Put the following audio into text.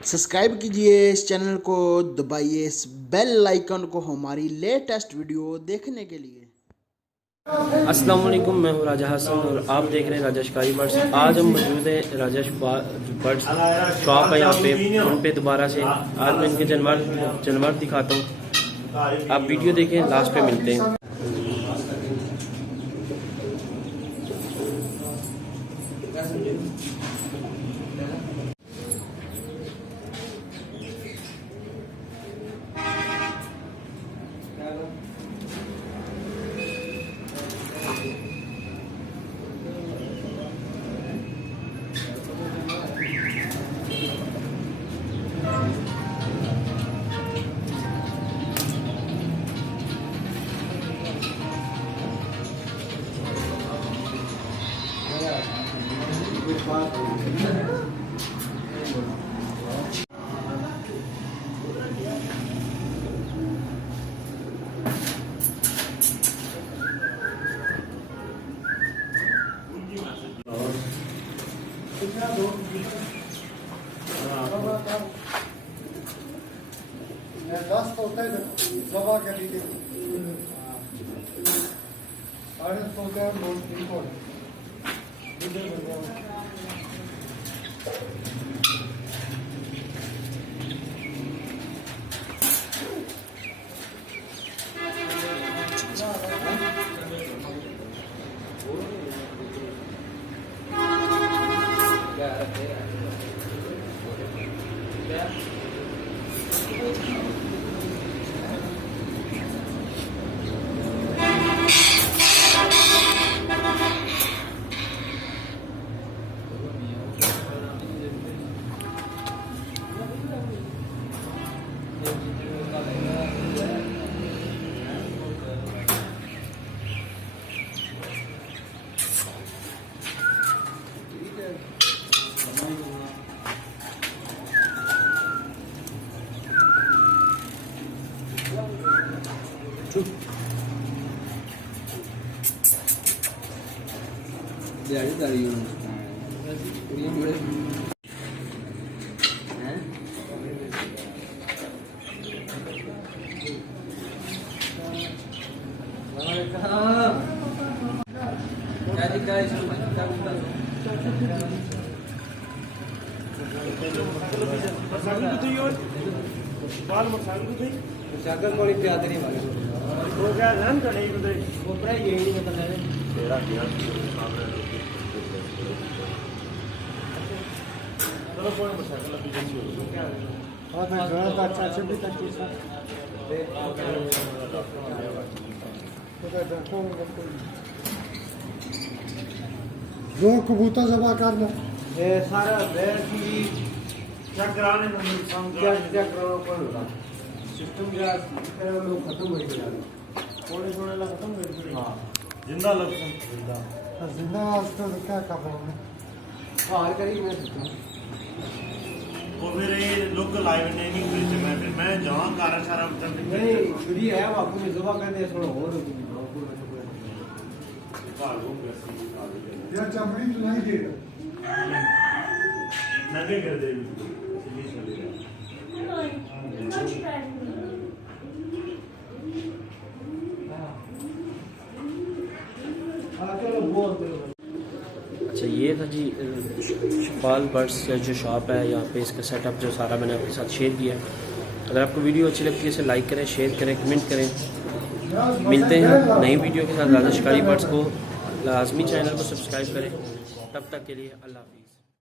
Subscribe कीजिए इस channel को, दबाइए इस बेल आइकन को हमारी लेटेस्ट वीडियो देखने के लिए। अस्सलाम वालेकुम, मैं हूँ राजा हसन और आप देख रहे हैं राजा शिकारी बर्ड्स। आज हम मौजूद हैं राजा बर्ड्स शॉप है यहाँ पे, उन पे दोबारा से आज मैं इनके जानवर दिखाता हूँ। आप वीडियो देखें, लास्ट पे मिलते हैं। दस्त होता है दवा कर लीजिए होता है बहुत ठीक हो शागर कोई प्याद नहीं वाले वो क्या रन तो नहीं बंदे वो प्राय यही नहीं बता रहे तेरा क्या चलो कोई मसाला लगी जैसी हो क्या और मैं घर का अच्छा से भी तक चीज जो कबूतर जबा करना ये सारा बैर की चेक कराने में समझ चेक करो कोई होगा सिस्टम क्या लोग खत्म हो गए थोड़े थोड़े लोग खत्म हो गए। हाँ जिंदा लोग जिंदा वास्ते तो क्या कर रहे हैं हार करी मैं वो फिर ये लोग लाइव ट्रेनिंग में मैं फिर मैं जहां कार सारा नहीं फ्री है वो आपको जमा कर दे थोड़ा और यार चमड़ी तो नहीं दे नगे कर दे अच्छा, ये था जी शफाल बर्ड्स जो शॉप है यहाँ पे, इसका सेटअप जो सारा मैंने आपके साथ शेयर किया है। अगर आपको वीडियो अच्छी लगती है इसे लाइक करें, शेयर करें, कमेंट करें। मिलते हैं नई वीडियो के साथ। राजा शिकारी बर्ड्स को लाजमी चैनल को सब्सक्राइब करें। तब तक के लिए अल्लाह हाफ़िज़।